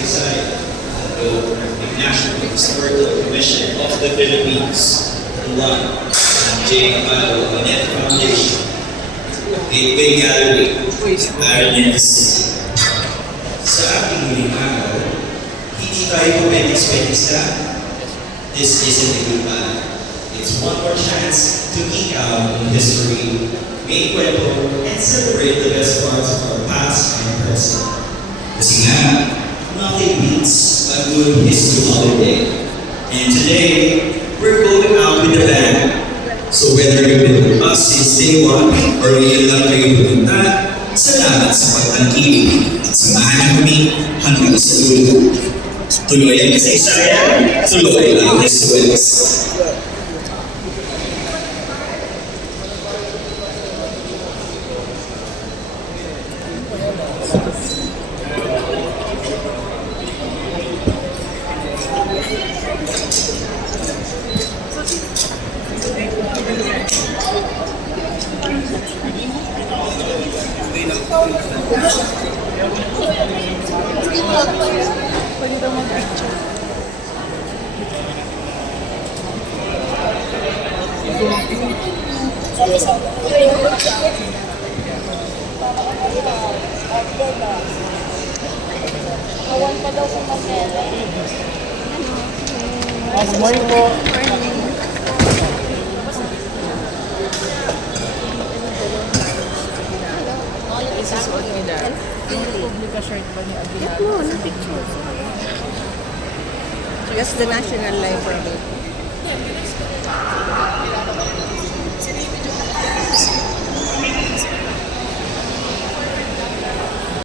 Saysay, the National Historical Commission of the Philippines, one, J. Amado, Annette Foundation, Gateway Gallery, Baroness. Sa ating huling araw, hindi tayo pumedis-pedis lang. This isn't a goodbye. It's one more chance to geek out in history, make kwento, and celebrate the best parts of our past and present. Kasi nga, nothing beats a good history holiday. And today, we're going out with the band. So whether you've been with us since day one, or ngayon lang kayo pumunta, salamat sa pagtangkilik at samahan kami hanggang sa dulo. Tuloy ang kasaysayan, tuloy ang Jesuits. Pwede daw mag-picture. Awan pa daw sa Manila. Good morning po. This is what we done. Yung Republika shirt ba ni Aguilar? No, no picture. Just the National Library.